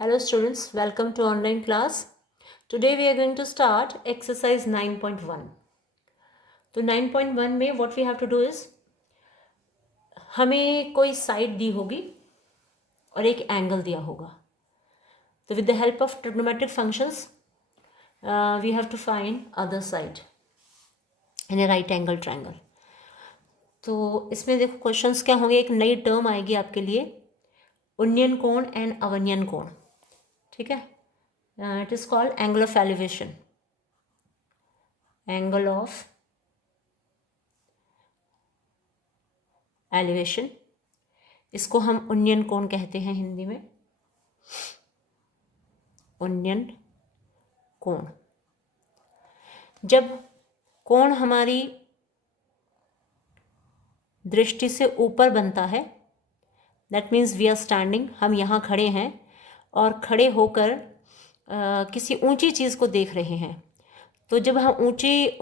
Hello students, welcome to online class. Today we are going to start exercise 9.1. तो 9.1 में what we have to do is हमें कोई side दी होगी और एक एंगल दिया होगा. तो with the help of trigonometric functions we have to find other side in a right angle triangle. तो इसमें देखो क्वेश्चंस क्या होंगे. एक नई टर्म आएगी आपके लिए, उन्नयन कोण एंड अवन्यन कोण. ठीक है. It is called angle of elevation. Angle of elevation. इसको हम उन्नयन कोण कहते हैं हिंदी में. उन्नयन कोण. जब कोण हमारी दृष्टि से ऊपर बनता है, that means we are standing, हम यहाँ खड़े हैं और खड़े होकर किसी ऊंची चीज़ को देख रहे हैं. तो जब हम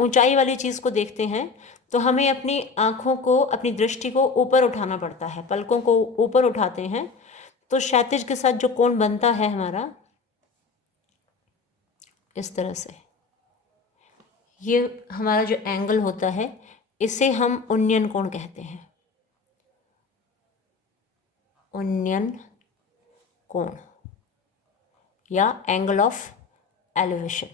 ऊंचाई वाली चीज़ को देखते हैं तो हमें अपनी आँखों को, अपनी दृष्टि को ऊपर उठाना पड़ता है. पलकों को ऊपर उठाते हैं तो क्षैतिज के साथ जो कोण बनता है हमारा, इस तरह से, ये हमारा जो एंगल होता है इसे हम उन्नयन कोण कहते हैं. उन्नयन कोण या एंगल ऑफ एलिवेशन.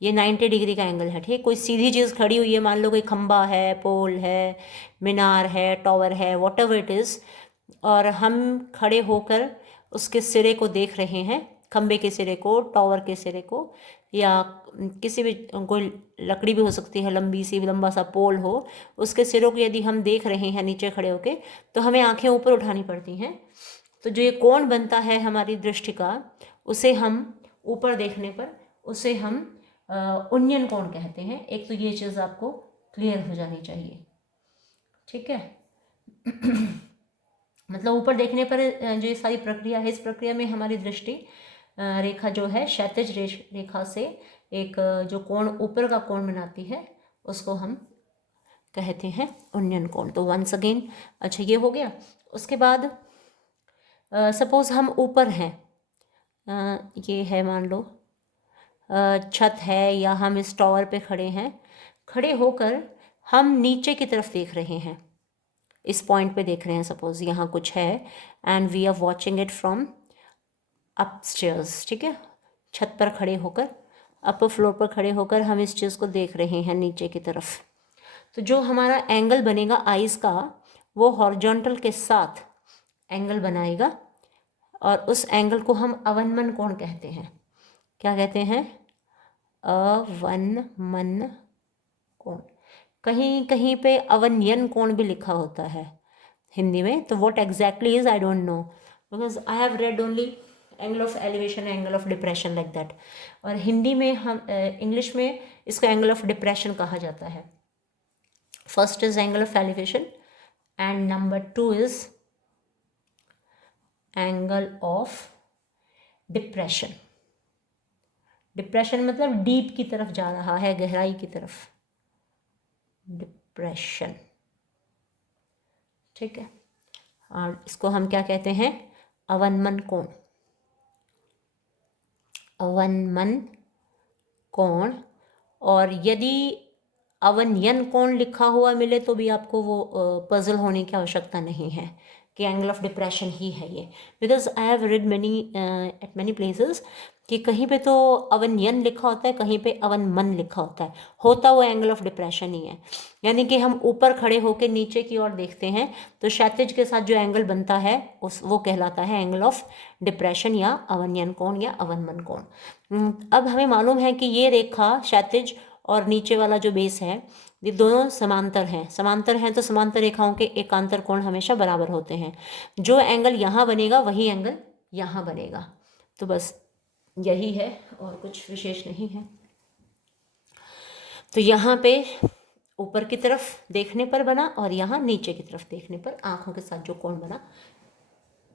ये 90 डिग्री का एंगल है. ठीक. कोई सीधी चीज़ खड़ी हुई है, मान लो कोई खंबा है, पोल है, मीनार है, टॉवर है, वॉट एवर इट इज़, और हम खड़े होकर उसके सिरे को देख रहे हैं, खंबे के सिरे को, टॉवर के सिरे को, या किसी भी, कोई लकड़ी भी हो सकती है, लंबी सी, लंबा सा पोल हो, उसके सिरों को यदि हम देख रहे हैं नीचे खड़े होके, तो हमें आंखें ऊपर उठानी पड़ती हैं. तो जो ये कोण बनता है हमारी दृष्टि का, उसे हम ऊपर देखने पर उसे हम उन्नयन कोण कहते हैं. एक तो ये चीज़ आपको क्लियर हो जानी चाहिए. ठीक है. मतलब ऊपर देखने पर जो ये सारी प्रक्रिया है, इस प्रक्रिया में हमारी दृष्टि रेखा जो है क्षैतिज रेखा से एक जो कोण ऊपर का कोण बनाती है, उसको हम कहते हैं उन्नयन कोण. तो वंस अगेन, अच्छा ये हो गया. उसके बाद सपोज हम ऊपर हैं, ये है मान लो छत है, या हम इस टावर पे खड़े हैं. खड़े होकर हम नीचे की तरफ देख रहे हैं, इस पॉइंट पे देख रहे हैं. सपोज यहाँ कुछ है and we are watching it from upstairs. ठीक है. छत पर खड़े होकर, अपर फ्लोर पर खड़े होकर हम इस चीज़ को देख रहे हैं नीचे की तरफ. तो जो हमारा एंगल बनेगा आइज़ का, वो हॉरिजॉन्टल के साथ एंगल बनाएगा और उस एंगल को हम अवनमन कोण कहते हैं. क्या कहते हैं? अवनमन कोण. कहीं कहीं पे अवनयन कोण भी लिखा होता है हिंदी में. तो what exactly is, I don't know, because I have read only angle of elevation, angle of depression, like that. और हिंदी में हम, इंग्लिश में इसको एंगल ऑफ डिप्रेशन कहा जाता है. First is angle of elevation and number 2 is angle of depression. Depression मतलब deep की तरफ जा रहा है, गहराई की तरफ. डिप्रेशन. ठीक है. और इसको हम क्या कहते हैं? अवनमन कोण. अवनमन कोण. और यदि अवनयन कोण लिखा हुआ मिले तो भी आपको वो पजल होने की आवश्यकता नहीं है कि एंगल ऑफ डिप्रेशन ही है ये, because I have read many eight many places कि कहीं पे तो अवनयन लिखा होता है, कहीं पे अवनमन लिखा होता है. होता वो एंगल ऑफ डिप्रेशन ही है. यानी कि हम ऊपर खड़े होकर नीचे की ओर देखते हैं तो क्षैतिज के साथ जो एंगल बनता है वो कहलाता है एंगल ऑफ डिप्रेशन या अवनयन कोण या अवनमन कोण. अब हमें मालूम है कि ये रेखा क्षैतिज और नीचे वाला जो बेस है, ये दोनों समांतर हैं. समांतर हैं तो समांतर रेखाओं के एकांतर कोण हमेशा बराबर होते हैं. जो एंगल यहाँ बनेगा वही एंगल यहाँ बनेगा. तो बस यही है और कुछ विशेष नहीं है. तो यहाँ पे ऊपर की तरफ देखने पर बना और यहाँ नीचे की तरफ देखने पर आँखों के साथ जो कोण बना,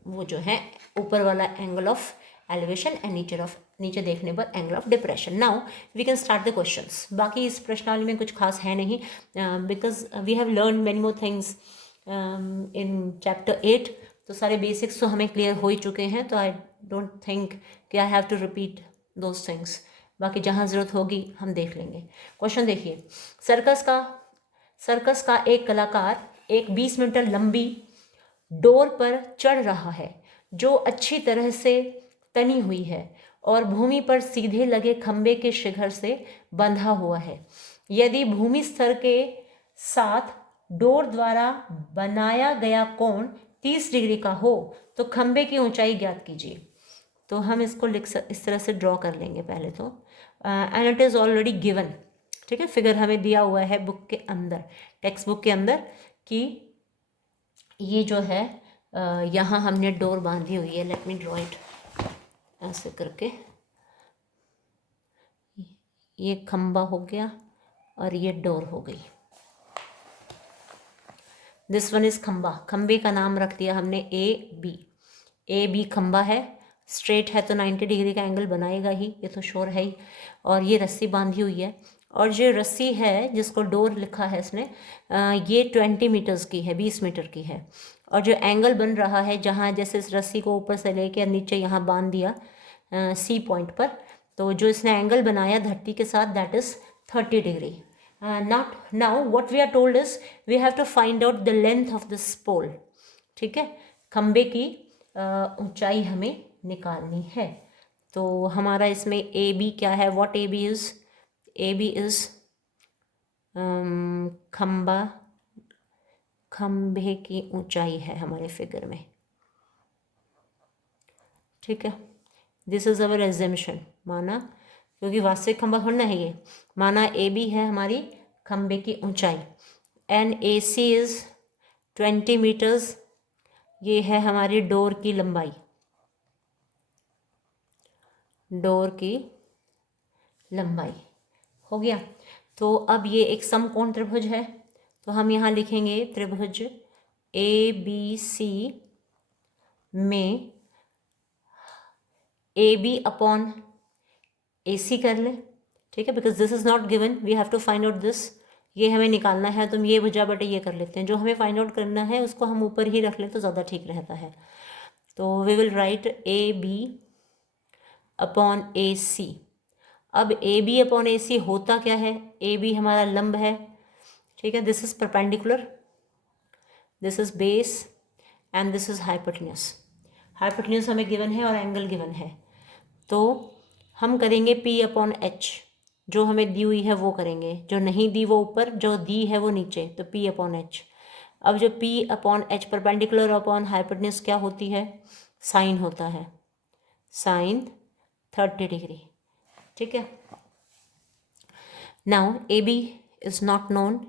वो जो है ऊपर वाला एंगल ऑफ एलिवेशन एंड नीचे देखने पर angle of depression. Now we can start the questions. बाकी इस प्रश्नावली में कुछ खास है नहीं, because we have learn many more things in chapter 8. तो सारे बेसिक्स तो हमें क्लियर हो ही चुके हैं. तो आई डोंट थिंक कि I have to repeat those things, बाकी जहाँ ज़रूरत होगी हम देख लेंगे। क्वेश्चन देखिए, सर्कस का एक कलाकार एक 20 मीटर लंबी डोर पर चढ़ रहा है जो अच्छी तरह से तनी हुई है और भूमि पर सीधे लगे खंबे के शिखर से बंधा हुआ है। यदि भूमि स्तर के साथ डोर द्वारा बनाया गया कोण 30 डिग्री का हो तो खंबे की ऊंचाई ज्ञात कीजिए। तो हम इसको इस तरह से ड्रॉ कर लेंगे पहले तो, and it is already given, ठीक है, फिगर हमें दिया हुआ है बुक के अंदर, टेक्स्ट बुक के अंदर, कि ये जो है यहाँ हमने डोर बांधी हुई है। लेट मी ड्रॉ इट ऐसे करके, ये खंबा हो गया और ये डोर हो गई। दिस वन इज खंबा, खंबे का नाम रख दिया हमने ए बी खंबा है, स्ट्रेट है तो 90 डिग्री का एंगल बनाएगा ही, ये तो श्योर है ही। और ये रस्सी बांधी हुई है, और जो रस्सी है जिसको डोर लिखा है इसने, ये 20 मीटर्स की है, 20 मीटर की है। और जो एंगल बन रहा है, जहाँ जैसे इस रस्सी को ऊपर से लेके नीचे यहाँ बांध दिया सी पॉइंट पर, तो जो इसने एंगल बनाया धरती के साथ, that is 30 degree. now what we are told is we have to find out the length of this pole, ठीक है, खंबे की ऊंचाई हमें निकालनी है। तो हमारा इसमें ए बी क्या है, व्हाट ए बी इज खंबे की ऊंचाई है हमारे फिगर में, ठीक है। दिस इज अवर एजम्पशन, माना, क्योंकि वास्तविक खंबा थोड़ा है ये, माना ए बी है हमारी खंबे की ऊंचाई, and A C is 20 metres, ये है हमारी डोर की लंबाई, डोर की लंबाई हो गया। तो अब ये एक समकोण त्रिभुज है, तो हम यहाँ लिखेंगे त्रिभुज ए बी सी में ए बी अपॉन ए सी कर ले, ठीक है, because this is not given, we have to find out this, ये हमें निकालना है, तो हम ये भुजा बटे ये कर लेते हैं, जो हमें फाइंड आउट करना है उसको हम ऊपर ही रख लें तो ज़्यादा ठीक रहता है। तो we will write A B upon A C. अब ए बी अपॉन ए सी होता क्या है, ए बी हमारा लंब है, ठीक है, this is perpendicular, this is base and this is hypotenuse. Hypotenuse हमें गिवन है और एंगल गिवन है, तो हम करेंगे P अपॉन H, जो हमें दी हुई है वो करेंगे, जो नहीं दी वो ऊपर, जो दी है वो नीचे, तो P अपॉन H। अब जो P upon H perpendicular upon hypotenuse क्या होती है, साइन होता है, साइन 30 डिग्री, ठीक है। Now A B is not known,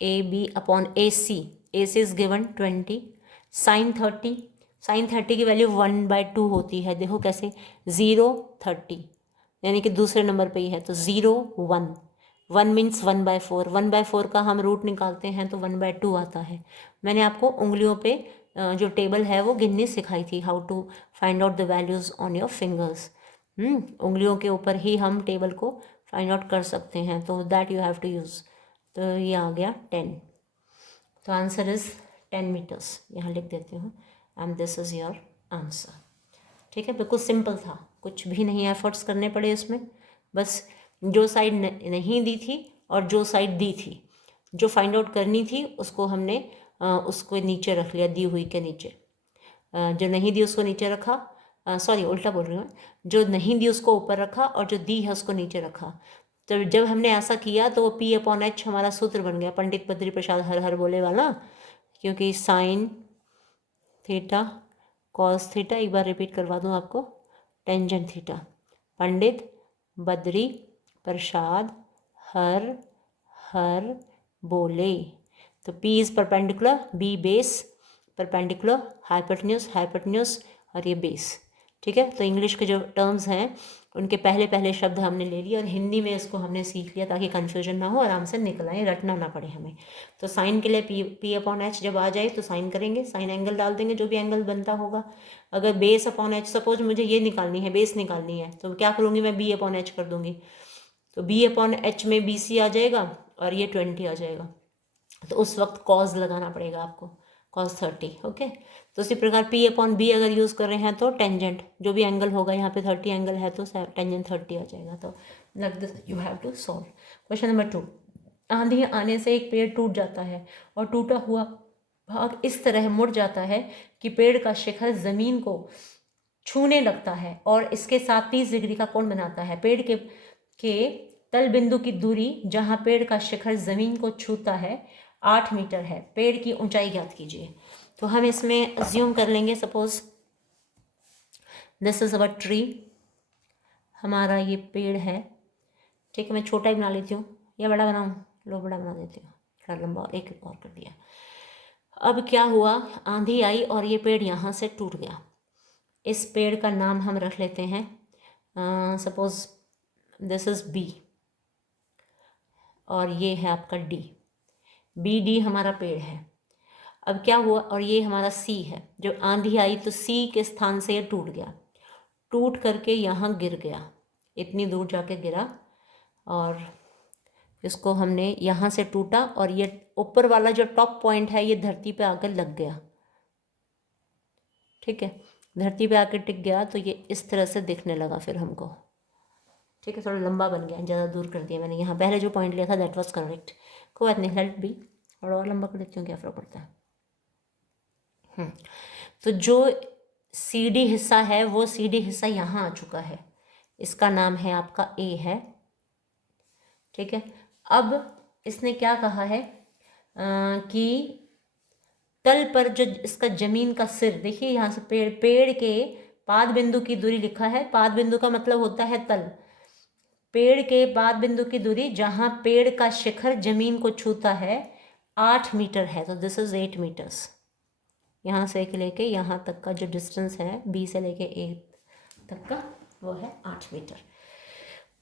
A B upon A C is given 20, sine 30 की वैल्यू 1/2 होती है, देखो कैसे, 0 30 यानी कि दूसरे नंबर पे ही है, तो 0 1 मीन्स 1/4, 1/4 का हम रूट निकालते हैं तो 1/2 आता है। मैंने आपको उंगलियों पे जो टेबल है वो गिननी सिखाई थी, how to find out the values on your fingers. उंगलियों के ऊपर ही हम टेबल को फाइंड आउट कर सकते हैं, तो that you have to use. तो ये आ गया 10, तो आंसर इज़ 10 मीटर्स, यहाँ लिख देती हूँ, and this is your answer, ठीक है। बिल्कुल सिंपल था, कुछ भी नहीं एफर्ट्स करने पड़े इसमें, बस जो साइड नहीं दी थी और जो साइड दी थी, जो फाइंड आउट करनी थी उसको हमने उसको नीचे रख लिया, दी हुई के नीचे, जो नहीं दी उसको नीचे रखा, सॉरी उल्टा बोल रही हूँ, जो नहीं दी उसको ऊपर रखा और जो दी है उसको नीचे रखा। तो जब हमने ऐसा किया तो वो P अपॉन H हमारा सूत्र बन गया, पंडित बद्री प्रसाद हर हर बोले वाला, क्योंकि साइन थीटा कॉस थीटा, एक बार रिपीट करवा दूँ आपको, टेंजेंट थीटा, पंडित बद्री प्रसाद हर हर बोले। तो P is perpendicular, B base, perpendicular, hypotenuse और ये बेस, ठीक है। तो इंग्लिश के जो टर्म्स हैं उनके पहले पहले शब्द हमने ले लिए और हिंदी में इसको हमने सीख लिया ताकि कन्फ्यूजन ना हो, आराम से निकल आए, रटना ना पड़े हमें। तो साइन के लिए P अपॉन H जब आ जाए तो साइन करेंगे, साइन एंगल डाल देंगे, जो भी एंगल बनता होगा। अगर बेस अपॉन H, सपोज मुझे ये निकालनी है, बेस निकालनी है, तो क्या करूँगी मैं, B अपॉन H कर दूँगी, तो B अपॉन H में BC आ जाएगा और ये 20 आ जाएगा, तो उस वक्त कॉज लगाना पड़ेगा आपको, cos 30, ओके। तो इसी प्रकार P अपॉन B अगर यूज़ कर रहे हैं तो टेंजेंट जो भी एंगल होगा, यहाँ पे 30 एंगल है तो टेंजेंट 30 आ जाएगा। तो like this you have to solve. Question number 2, आंधी आने से एक पेड़ टूट जाता है और टूटा हुआ भाग इस तरह मुड़ जाता है कि पेड़ का शिखर जमीन को छूने लगता है और इसके साथ 30 डिग्री का कोण बनाता है। पेड़ के तल बिंदु की दूरी जहां पेड़ का शिखर जमीन को छूता है 8 मीटर है। पेड़ की ऊंचाई ज्ञात कीजिए। तो हम इसमें अज्यूम कर लेंगे, suppose this is our tree, हमारा ये पेड़ है, ठीक है। मैं छोटा ही बना लेती हूँ या बड़ा बनाऊँ? लो बड़ा बना देती हूँ, थोड़ा लंबा एक और कर दिया। अब क्या हुआ, आंधी आई और ये पेड़ यहाँ से टूट गया। इस पेड़ का नाम हम रख लेते हैं, सपोज दिस इज B और ये है आपका D। BD हमारा पेड़ है। अब क्या हुआ, और ये हमारा C है। जब आंधी आई तो C के स्थान से ये टूट गया, टूट करके यहाँ गिर गया, इतनी दूर जाके गिरा और इसको हमने यहाँ से टूटा और ये ऊपर वाला जो टॉप पॉइंट है ये धरती पे आकर लग गया, ठीक है। धरती पे आकर टिक गया तो ये इस तरह से दिखने लगा फिर हमको, ठीक है। थोड़ा लंबा बन गया, ज़्यादा दूर कर दिया मैंने। यहाँ पहले जो पॉइंट लिया था दैट वाज करेक्ट, कोई बात नहीं, लेट बी। थोड़ा और लंबा कर देती हूँ, क्या फ़र्क पड़ता है। तो जो CD हिस्सा है वो CD हिस्सा यहाँ आ चुका है, इसका नाम है आपका A है, ठीक है। अब इसने क्या कहा है कि तल पर जो इसका जमीन का सिर, देखिए यहाँ से पेड़ के पाद बिंदु की दूरी लिखा है। पाद बिंदु का मतलब होता है तल। पेड़ के पाद बिंदु की दूरी जहाँ पेड़ का शिखर जमीन को छूता है 8 मीटर है, तो दिस इज 8 मीटर्स। यहाँ से लेके यहाँ तक का जो डिस्टेंस है B से लेके A तक का वो है 8 मीटर।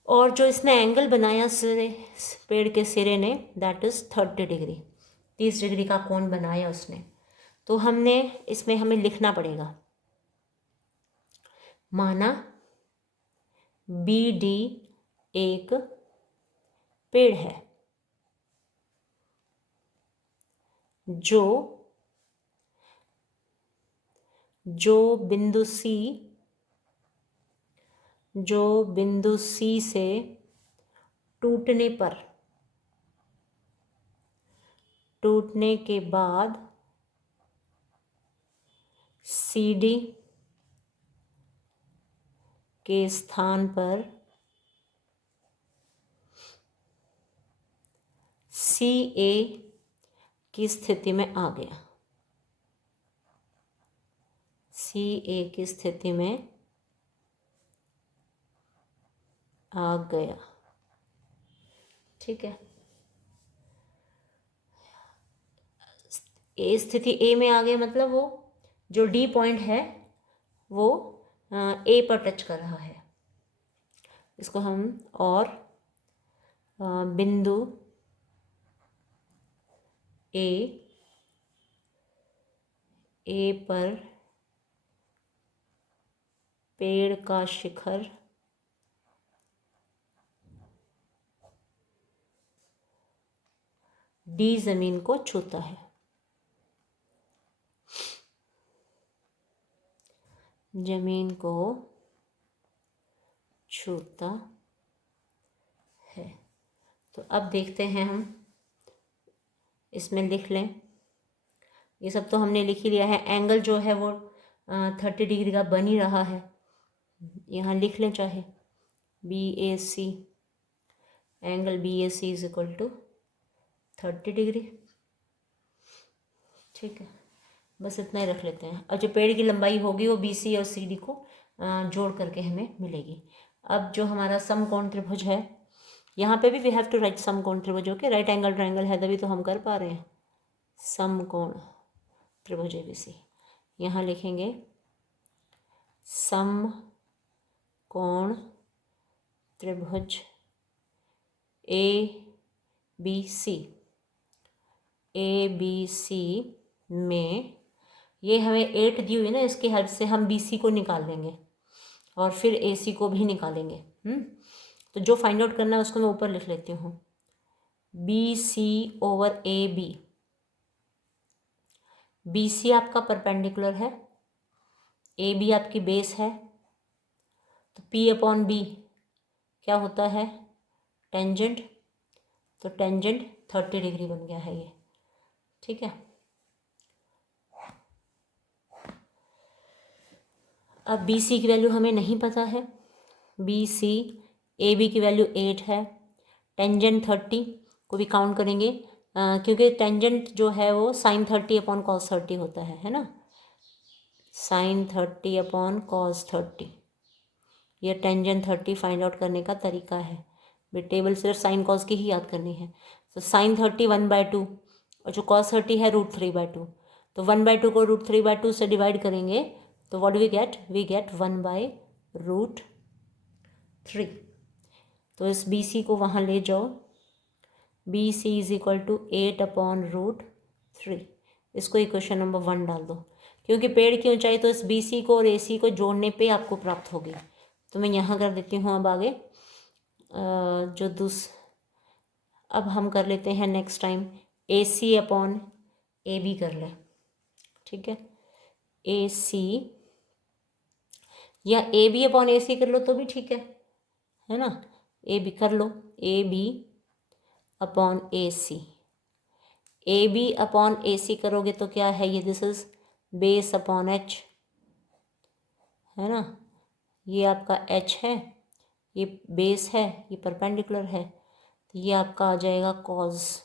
और जो इसने एंगल बनाया सिरे, पेड़ के सिरे ने, दैट इज़ 30 डिग्री, 30 डिग्री का कोण बनाया उसने। तो हमने इसमें हमें लिखना पड़ेगा, माना BD एक पेड़ है जो बिंदु C से टूटने के बाद CD के स्थान पर CA की स्थिति में आ गया, CA की स्थिति में आ गया, ठीक है। ए स्थिति A में आ गया मतलब वो जो D पॉइंट है वो A पर टच कर रहा है। इसको हम और बिंदु A पर पेड़ का शिखर D जमीन को छूता है, जमीन को छूता है। तो अब देखते हैं, हम इसमें लिख लें, ये सब तो हमने लिख ही लिया है। एंगल जो है वो 30 डिग्री का बन ही रहा है, यहाँ लिख लें चाहे BAC, angle BAC is equal to 30 degree, ठीक है। बस इतना ही रख लेते हैं। और जो पेड़ की लंबाई होगी वो BC और CD को जोड़ करके हमें मिलेगी। अब जो हमारा समकोण त्रिभुज है, यहाँ पे भी वी हैव टू राइट समकोण त्रिभुज, ओके। राइट एंगल ट्रायंगल है तभी तो हम कर पा रहे हैं। समकोण त्रिभुज ABC, यहाँ लिखेंगे समकोण त्रिभुज ABC में ये हमें 8 दी हुई ना, इसकी हेल्प से हम BC को निकाल लेंगे और फिर AC को भी निकालेंगे। तो जो फाइंड आउट करना है उसको मैं ऊपर लिख लेती हूँ, BC/AB, बी सी आपका परपेंडिकुलर है, ए बी आपकी बेस है, तो पी अपॉन बी क्या होता है, टेंजेंट, तो टेंजेंट 30 डिग्री बन गया है ये, ठीक है। अब बी सी की वैल्यू हमें नहीं पता है, बी सी ए बी की वैल्यू 8 है, टेंजेंट 30 को भी काउंट करेंगे, क्योंकि टेंजेंट जो है वो साइन 30 अपॉन कॉस 30 होता है ना, साइन 30 अपॉन कॉस 30, ये टेंजेंट 30 फाइंड आउट करने का तरीका है। भी टेबल सिर्फ साइन कॉस की ही याद करनी है। तो साइन 30 1/2 और जो कॉस 30 है √3/2, तो 1/2 को √3/2 से डिवाइड करेंगे तो व्हाट वी गेट 1/√3। तो इस बी सी को वहाँ ले जाओ, B C is equal to 8/√3, इसको इक्वेशन नंबर 1 डाल दो, क्योंकि पेड़ की ऊंचाई तो इस बी सी को और ए सी को जोड़ने पे आपको प्राप्त होगी। तो मैं यहाँ कर देती हूँ अब आगे अब हम कर लेते हैं next time A C upon A B कर लें, ठीक है। ए सी या ए बी अपॉन ए सी कर लो तो भी ठीक है ना, ए बी कर लो, A B upon A C, A B upon A C करोगे तो क्या है ये, this is base upon H, है ना, ये आपका एच है, ये बेस है, ये परपेंडिकुलर है, तो ये आपका आ जाएगा कॉज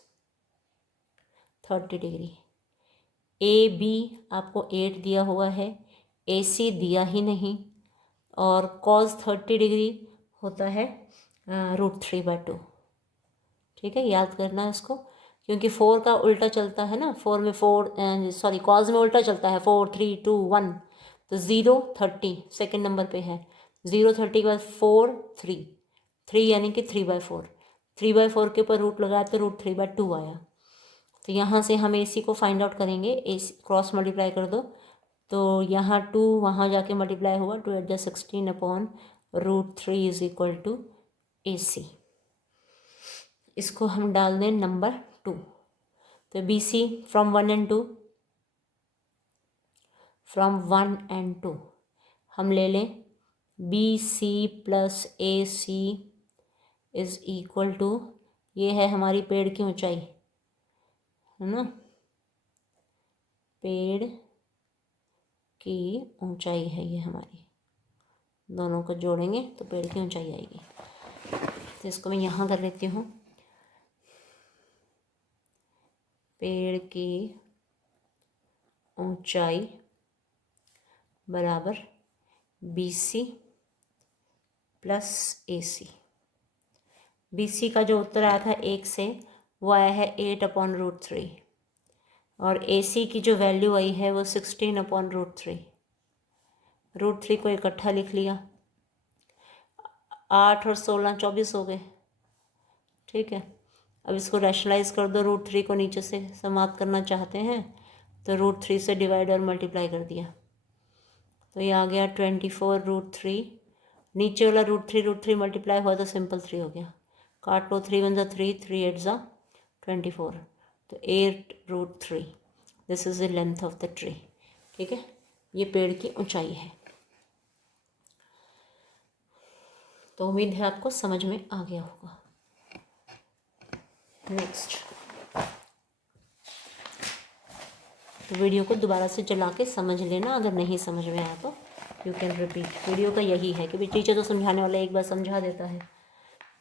30 डिग्री। ए बी आपको 8 दिया हुआ है, ए सी दिया ही नहीं, और कॉज 30 डिग्री होता है √3/2, ठीक है, याद करना है इसको, क्योंकि 4 का उल्टा चलता है ना, 4 में 4 सॉरी कॉज में उल्टा चलता है 4 3 2 1, तो 0 30 सेकेंड नंबर पे है, 0 30 के बाद 4 3 यानी कि 3/4, 3/4 के ऊपर रूट लगाया तो √3/2 आया। तो यहाँ से हम ए सी को फाइंड आउट करेंगे, ए सी क्रॉस मल्टीप्लाई कर दो, तो यहाँ 2 वहाँ जाके मल्टीप्लाई होगा, 2 × 16 upon √3 is equal to A C. इसको हम डाल दें नंबर 2, तो B C from 1 and 2, from 1 and 2 हम ले लें B C plus A C is equal to, ये है हमारी पेड़ की ऊंचाई, है ना, पेड़ की ऊंचाई है ये हमारी, दोनों को जोड़ेंगे तो पेड़ की ऊंचाई आएगी। तो इसको मैं यहाँ कर लेती हूँ, पेड़ की ऊंचाई बराबर B C plus A C. B C का जो उत्तर आया था 1 से, वो आया है 8/√3, और ए सी की जो वैल्यू आई है वो 16/√3। √3 को इकट्ठा लिख लिया, 8 और 16 24 हो गए, ठीक है। अब इसको रैशनलाइज कर दो, √3 को नीचे से समाप्त करना चाहते हैं तो √3 से डिवाइड और मल्टीप्लाई कर दिया, तो ये आ गया 24√3, नीचे वाला √3 मल्टीप्लाई हुआ तो सिंपल 3 हो गया, काट लो, 3 × 1 = 3, 3 × 8 = 24, तो 8√3 this is the length of the tree, ठीक है, ये पेड़ की ऊंचाई है। तो उम्मीद है आपको समझ में आ गया होगा। नेक्स्ट, तो वीडियो को दोबारा से चला के समझ लेना, अगर नहीं समझ में आया तो यू कैन रिपीट। वीडियो का यही है कि भाई टीचर तो समझाने वाला एक बार समझा देता है,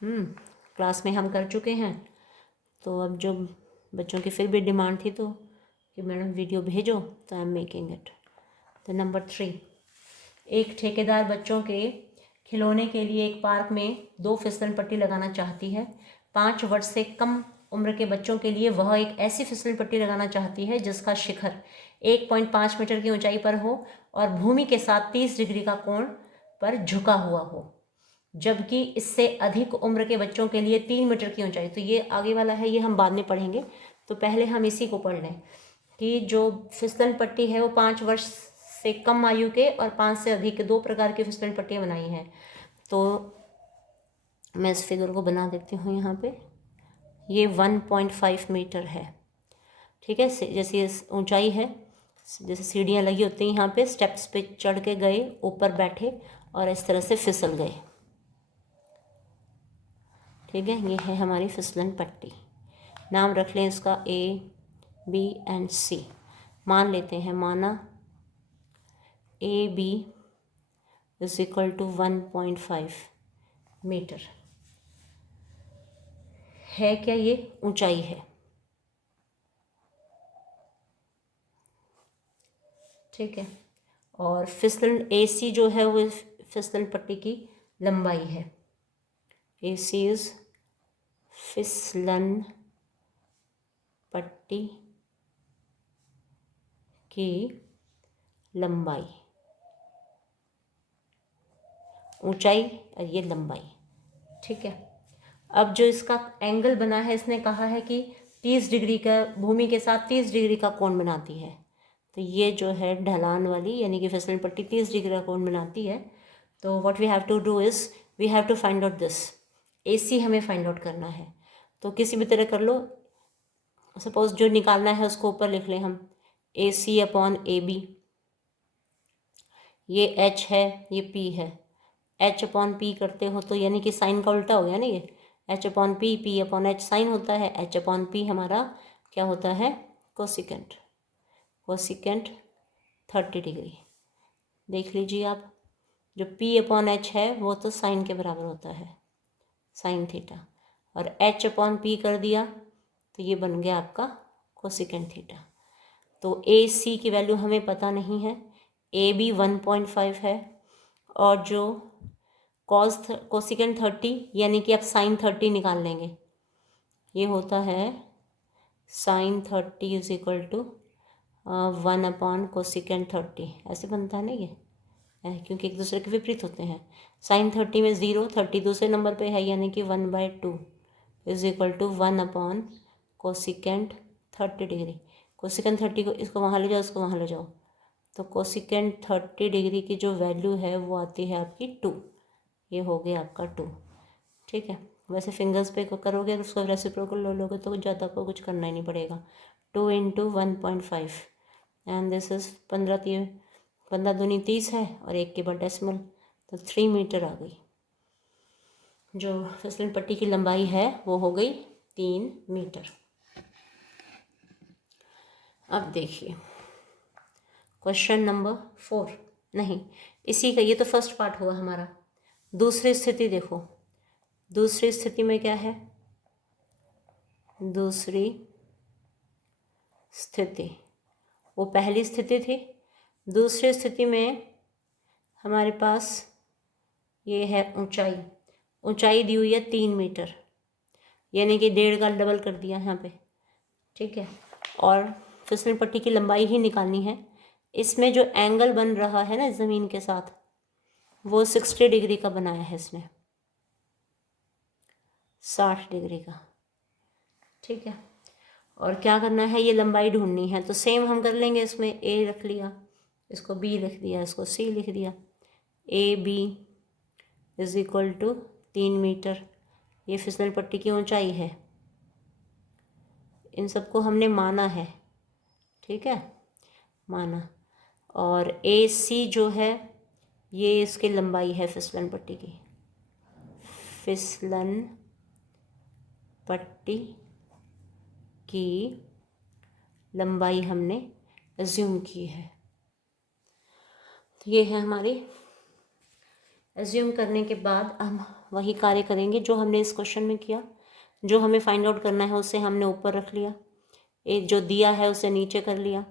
क्लास में हम कर चुके हैं, तो अब जो बच्चों की फिर भी डिमांड थी तो कि मैडम वीडियो भेजो, तो आई एम मेकिंग इट। तो नंबर 3, एक ठेकेदार बच्चों के खिलौने के लिए एक पार्क में 2 फिसलन पट्टी लगाना चाहती है। 5 वर्ष से कम उम्र के बच्चों के लिए वह एक ऐसी फिसल पट्टी लगाना चाहती है जिसका शिखर 1.5 मीटर की ऊंचाई पर हो और भूमि के साथ 30 डिग्री का कोण पर झुका हुआ हो, जबकि इससे अधिक उम्र के बच्चों के लिए 3 मीटर की ऊंचाई। तो ये आगे वाला है, ये हम बाद में पढ़ेंगे, तो पहले हम इसी को पढ़ लें कि जो फिसलन पट्टी है वो 5 वर्ष से कम आयु के और 5 से अधिक के 2 प्रकार की फिसलन पट्टियाँ बनाई हैं। तो मैं इस फिगर को बना देती हूँ यहाँ पे, ये 1.5 मीटर है, ठीक है, जैसे ऊंचाई है जैसे सीढ़ियाँ लगी होती हैं यहाँ पे, स्टेप्स पे चढ़ के गए, ऊपर बैठे और इस तरह से फिसल गए। ठीक है, ये है हमारी फिसलन पट्टी। नाम रख लें इसका A, B एंड C। मान लेते हैं, माना AB is equal to 1.5 metre है। क्या ये ऊंचाई है? ठीक है। और फिसलन AC जो है वो फिसलन पट्टी की लंबाई है। AC इज फिसलन पट्टी की लंबाई, ऊंचाई और ये लंबाई। ठीक है। अब जो इसका एंगल बना है, इसने कहा है कि 30 डिग्री का, भूमि के साथ 30 डिग्री का कोण बनाती है। तो ये जो है ढलान वाली यानी कि फिसलन पट्टी 30 डिग्री का कोण बनाती है। तो what we have to do is we have to find out this. AC हमें फाइंड आउट करना है। तो किसी भी तरह कर लो, सपोज जो निकालना है उसको ऊपर लिख लें हम, AC अपॉन AB। ये H है, ये P है। H अपॉन P करते हो तो यानी कि साइन का उल्टा हो गया ना, ये H upon P, P upon H sine होता है। H अपॉन P हमारा क्या होता है? कोसिकेंट। Cosecant 30 degree. देख लीजिए आप, जो P अपॉन H है वो तो साइन के बराबर होता है, साइन थीटा। और H अपॉन P कर दिया तो ये बन गया आपका कोसिकेंट थीटा। तो AC की वैल्यू हमें पता नहीं है, AB 1.5 है, और जो कोसिकेंट 30 यानी कि आप साइन 30 निकाल लेंगे, ये होता है sine 30 is equal to 1 upon cosecant 30। ऐसे बनता है ना ये, क्योंकि एक दूसरे के विपरीत होते हैं। साइन 30 में 0, 30 दूसरे नंबर पे है यानी कि 1/2 is equal to 1 upon cosecant 30 degree. Cosecant 30 को इसको वहाँ ले जाओ, इसको वहाँ ले जाओ, तो कोसिकेंट 30 डिग्री की जो वैल्यू है वो आती है आपकी 2। ये हो गया आपका 2। ठीक है। वैसे फिंगर्स पे करोगे तो उसको रेसिप्रोकल ले लोगे तो ज़्यादा को कुछ करना ही नहीं पड़ेगा। 2 इंटू 1.5 एंड दिस इज़ 15 दूनी 30 है और 1 के बाद डेसिमल, तो 3 मीटर आ गई। जो फिसलन पट्टी की लंबाई है वो हो गई 3 मीटर। अब देखिए क्वेश्चन नंबर 4, नहीं इसी का, ये तो फर्स्ट पार्ट हुआ हमारा। दूसरी स्थिति देखो, दूसरी स्थिति में क्या है? दूसरी स्थिति, वो पहली स्थिति थी। दूसरी स्थिति में हमारे पास ये है ऊंचाई, ऊंचाई दी हुई है 3 मीटर, यानी कि 1.5 का डबल कर दिया यहाँ पे। ठीक है। और फिसलन पट्टी की लंबाई ही निकालनी है। इसमें जो एंगल बन रहा है ना ज़मीन के साथ, वो 60 डिग्री का बनाया है इसने, 60 डिग्री का। ठीक है। और क्या करना है? ये लंबाई ढूंढनी है। तो सेम हम कर लेंगे, इसमें A रख लिया, इसको B लिख दिया, इसको C लिख दिया। AB is equal to 3 metre, ये फिसलन पट्टी की ऊंचाई है। इन सबको हमने माना है। ठीक है, माना। और AC जो है ये इसकी लंबाई है फिसलन पट्टी की, फिसलन पट्टी की लंबाई हमने एज्यूम की है। तो ये है हमारी, एज्यूम करने के बाद हम वही कार्य करेंगे जो हमने इस क्वेश्चन में किया। जो हमें फाइंड आउट करना है उसे हमने ऊपर रख लिया, जो दिया है उसे नीचे कर लिया।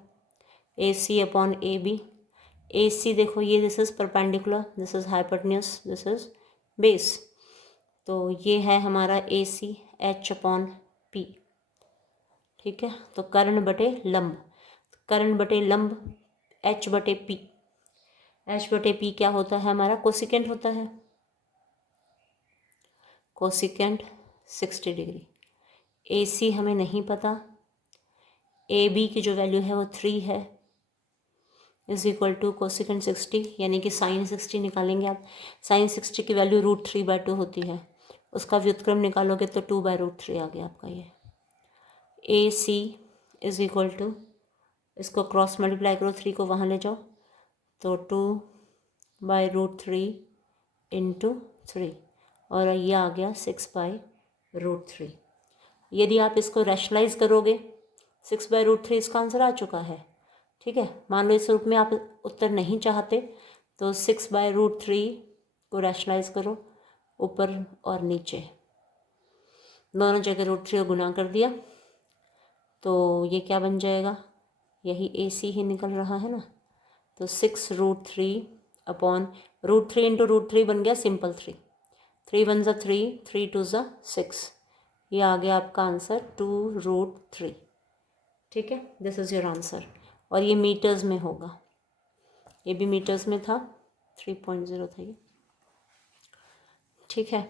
AC upon AB। AC देखो ये this is perpendicular, this is hypotenuse, this is base. तो ये है हमारा AC H अपॉन P। ठीक है। तो कर्ण बटे लंब, कर्ण बटे लंब H बटे P। H बटे P क्या होता है? हमारा कोसिकेंट होता है, कोसिकेंट 60 डिग्री। AC हमें नहीं पता, AB की जो वैल्यू है वो 3 है, इज इक्वल टू कोसिकेंट 60 यानी कि साइन 60 निकालेंगे आप। साइन 60 की वैल्यू √3/2 होती है, उसका व्युत्क्रम निकालोगे तो 2/√3 आ गया आपका ये। AC इज इक्वल टू इसको क्रॉस मल्टीप्लाई करो, 3 को वहाँ ले जाओ, तो 2/√3 इंटू 3, और ये आ गया 6/√3। यदि आप इसको रैशनलाइज करोगे, 6/√3 इसका आंसर आ चुका है। ठीक है, मान लो इस रूप में आप उत्तर नहीं चाहते तो 6/√3 को रैशनलाइज करो, ऊपर और नीचे दोनों जगह √3 को गुना कर दिया, तो ये क्या बन जाएगा, यही AC ही निकल रहा है ना, तो 6√3 अपॉन √3 इंटू √3 बन गया सिंपल 3, 3 1 ज़ा 3, 3 2 ज़ा 6, ये आ गया आपका आंसर 2√3। ठीक है, दिस इज़ योर आंसर, और ये मीटर्स में होगा, ये भी मीटर्स में था, 3.0 था ये। ठीक है,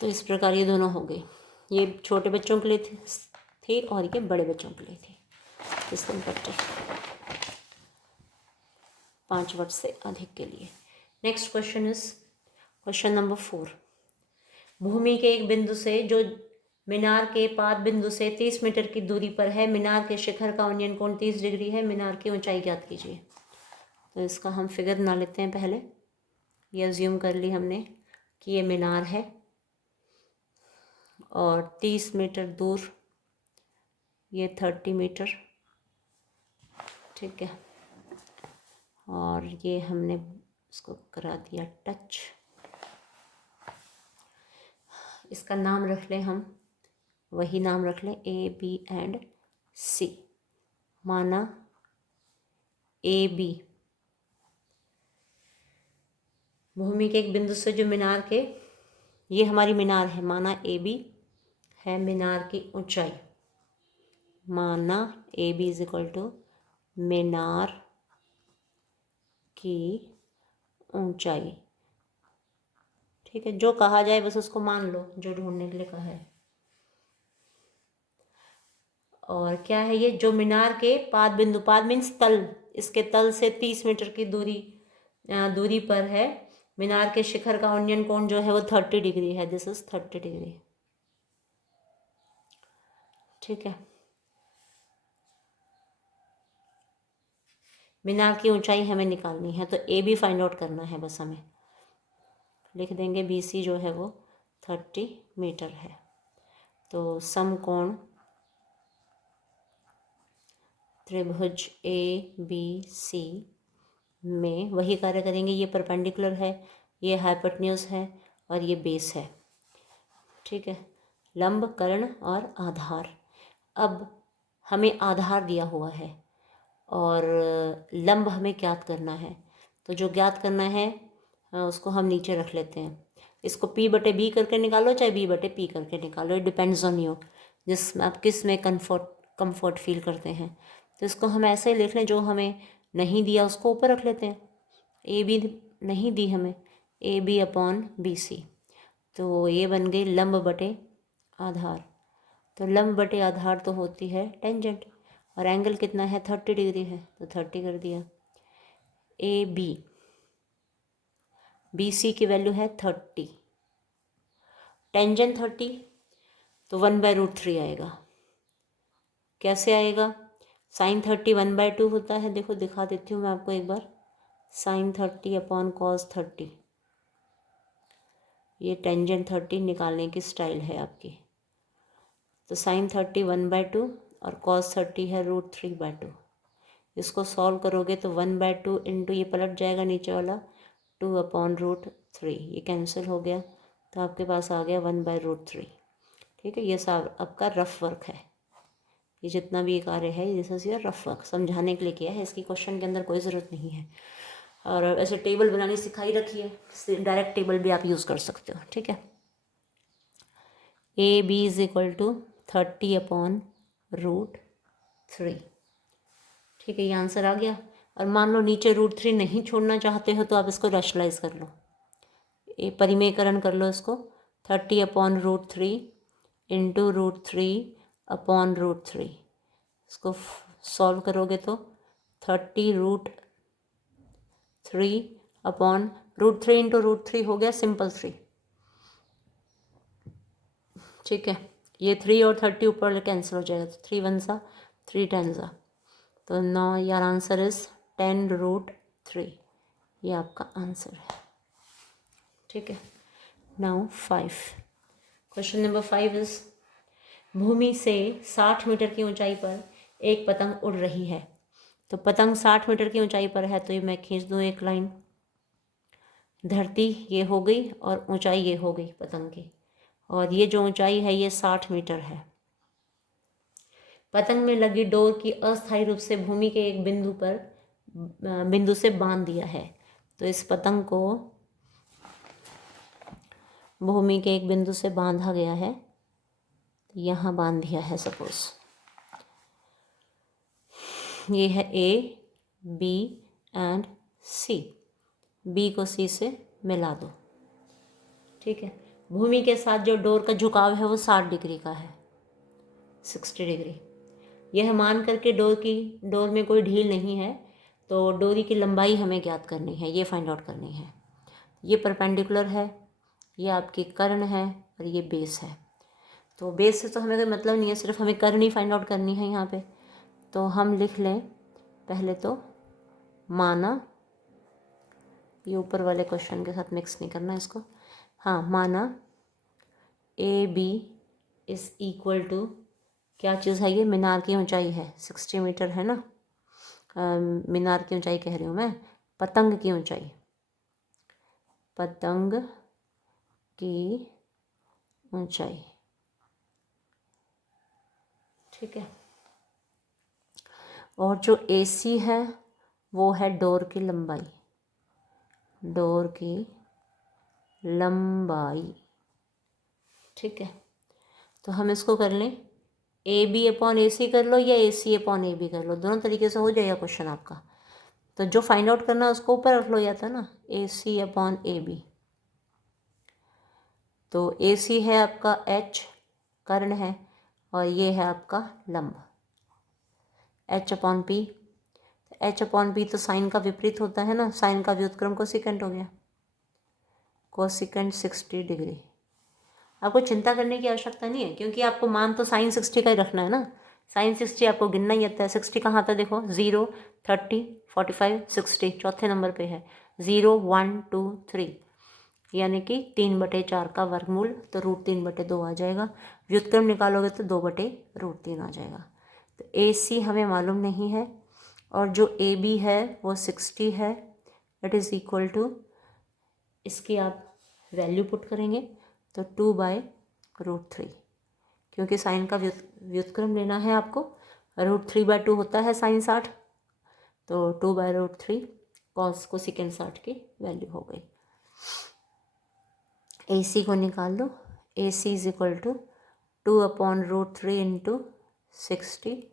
तो इस प्रकार ये दोनों हो गए, ये छोटे बच्चों के लिए थी और ये बड़े बच्चों के लिए थी। इस दिन पट्टर 5 वर्ष से अधिक के लिए। Next question is question number 4। भूमि के एक बिंदु से जो मीनार के पाद बिंदु से 30 मीटर की दूरी पर है, मीनार के शिखर का उन्नयन कोण 30 डिग्री है, मीनार की ऊंचाई ज्ञात कीजिए। तो इसका हम फिगर बना लेते हैं। पहले ये अज्यूम कर ली हमने कि ये मीनार है और 30 मीटर दूर ये 30 मीटर, ठीक है, और ये हमने इसको करा दिया टच। इसका नाम रख लें हम, वही नाम रख लें AB एंड C। माना AB भूमि के एक बिंदु से जो मीनार के, ये हमारी मीनार है, माना AB है मीनार की ऊंचाई, माना AB इज इक्वल टू मीनार की ऊंचाई। ठीक है, जो कहा जाए बस उसको मान लो, जो ढूंढने के लिए कहा है। और क्या है ये, जो मीनार के पाद बिंदु, पाद मीन्स तल, इसके तल से 30 मीटर की दूरी पर है, मीनार के शिखर का उन्नयन कोण जो है वो 30 डिग्री है। This is 30 degree. ठीक है, मीनार की ऊंचाई हमें निकालनी है, तो AB फाइंड आउट करना है बस हमें। लिख देंगे BC जो है वो 30 मीटर है। तो समकोण त्रिभुज ABC में वही कार्य करेंगे। ये परपेंडिकुलर है, ये हाइपोटेन्यूज है और ये बेस है। ठीक है, लंब, कर्ण और आधार। अब हमें आधार दिया हुआ है और लंब हमें ज्ञात करना है, तो जो ज्ञात करना है उसको हम नीचे रख लेते हैं। इसको P/B करके निकालो, चाहे B/P करके निकालो, इट डिपेंड्स ऑन यू, जिसमें आप किस में कंफर्ट फील करते हैं। तो इसको हम ऐसे ही लिख लें, जो हमें नहीं दिया उसको ऊपर रख लेते हैं। AB नहीं दी हमें, AB अपॉन BC, तो ये बन गई लंब बटे आधार। तो लंब बटे आधार तो होती है टेंजेंट, और एंगल कितना है, 30 डिग्री है, तो 30 कर दिया। AB BC की वैल्यू है 30, टेंजेंट 30, तो 1/√3 आएगा। कैसे आएगा, sin 30 1/2 होता है। देखो दिखा देती हूँ मैं आपको एक बार, sin 30 अपॉन cos 30, ये टेंजेंट 30 निकालने की स्टाइल है आपकी। तो sin 30 1/2 और cos 30 है √3/2। इसको सॉल्व करोगे तो 1/2 इंटू ये पलट जाएगा नीचे वाला 2/√3, ये कैंसिल हो गया, तो आपके पास आ गया 1/√3। ठीक है, ये सब आपका रफ वर्क है। ये जितना भी कार्य है this is your rough work, समझाने के लिए किया है, इसकी क्वेश्चन के अंदर कोई ज़रूरत नहीं है। और ऐसे टेबल बनानी सिखाई रखी है, डायरेक्ट टेबल भी आप यूज़ कर सकते हो। ठीक है, AB is equal to 30 upon √3। ठीक है, ये आंसर आ गया। और मान लो नीचे √3 नहीं छोड़ना चाहते हो तो आप इसको रैशनलाइज कर लो, ये परिमेयकरण कर लो इसको, 30 अपॉन √3 इंटू √3 अपॉन √3, इसको सॉल्व करोगे तो 30√3 अपॉन √3 इंटू √3 हो गया सिंपल 3। ठीक है, ये 3 और 30 ऊपर कैंसिल हो जाएगा, तो 3 1 सा 3 10 ज़ा, तो नाउ योर आंसर इज़ 10√3। ये आपका आंसर है। ठीक है। नाउ 5, क्वेश्चन नंबर 5 इज़ भूमि से 60 मीटर की ऊंचाई पर एक पतंग उड़ रही है। तो पतंग 60 मीटर की ऊंचाई पर है, तो ये मैं खींच दूँ एक लाइन। धरती ये हो गई और ऊंचाई ये हो गई पतंग की, और ये जो ऊंचाई है ये 60 मीटर है। पतंग में लगी डोर की अस्थायी रूप से भूमि के एक बिंदु से बांध दिया है। तो इस पतंग को भूमि के एक बिंदु से बांधा गया है, यहाँ बांध दिया है सपोज। ये है ए, बी एंड सी। बी को सी से मिला दो। ठीक है। भूमि के साथ जो डोर का झुकाव है वो 60 डिग्री का है, 60 डिग्री। यह मान करके डोर में कोई ढील नहीं है, तो डोरी की लंबाई हमें ज्ञात करनी है, ये फाइंड आउट करनी है। ये परपेंडिकुलर है, ये आपकी कर्ण है और ये बेस है। तो बेस से तो हमें कोई मतलब नहीं है, सिर्फ हमें कर्ण ही फाइंड आउट करनी है यहाँ पे। तो हम लिख लें पहले तो माना, ये ऊपर वाले क्वेश्चन के साथ मिक्स नहीं करना इसको। हाँ, माना A B is equal to, क्या चीज़ है ये, मीनार की ऊंचाई है, 60 मीटर है ना। मीनार की ऊंचाई कह रही हूँ मैं, पतंग की ऊंचाई, पतंग की ऊंचाई। ठीक है। और जो AC है वो है डोर की लंबाई, डोर की लंबाई। ठीक है। तो हम इसको कर लें, AB/AC कर लो या AC/AB कर लो, दोनों तरीके से हो जाएगा क्वेश्चन आपका। तो जो फाइंड आउट करना है उसको ऊपर रख लो या था ना, AC/AB। तो AC है आपका H, कर्ण है, और ये है आपका लंब, H/P। H/P तो साइन का विपरीत होता है ना, साइन का व्युत्क्रम कोसिकेंट हो गया, कोसिकेंट 60 डिग्री। आपको चिंता करने की आवश्यकता नहीं है, क्योंकि आपको मान तो साइन 60 का ही रखना है ना। साइन 60 आपको गिनना ही आता है। 60 कहाँ था देखो, 0 30 45 60 चौथे नंबर पे है। 0 1 2 3 यानी कि 3/4 का वर्गमूल, तो √3/2 आ जाएगा। व्युत्क्रम निकालोगे तो 2/√3 आ जाएगा। तो AC हमें मालूम नहीं है, और जो AB है वो 60 है। इट इज़ इक्वल टू, इसकी आप वैल्यू पुट करेंगे तो 2/√3, क्योंकि साइन का व्युत्क्रम लेना है आपको। √3/2 होता है साइन 60, तो 2/√3 कॉस कोसिकेंट 60 की वैल्यू हो गई। AC को निकाल लो, AC is equal to 2/√3 into 60,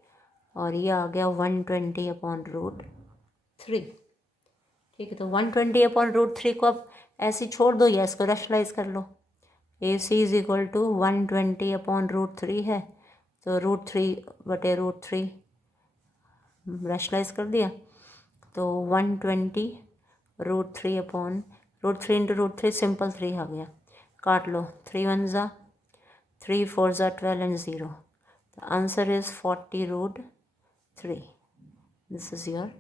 और ये आ गया 120/√3। ठीक है। तो 120/√3 को आप ऐसे छोड़ दो या इसको रैशनलाइज कर लो। AC इज इक्वल टू 120/√3 है, तो √3/√3 रैशनलाइज कर दिया, तो 120√3 इंटू √3 सिंपल 3 आ गया। काट लो, 3 1 ज़ा, 3 4 ज़ा 12 and 0। The answer is 40√3। This is your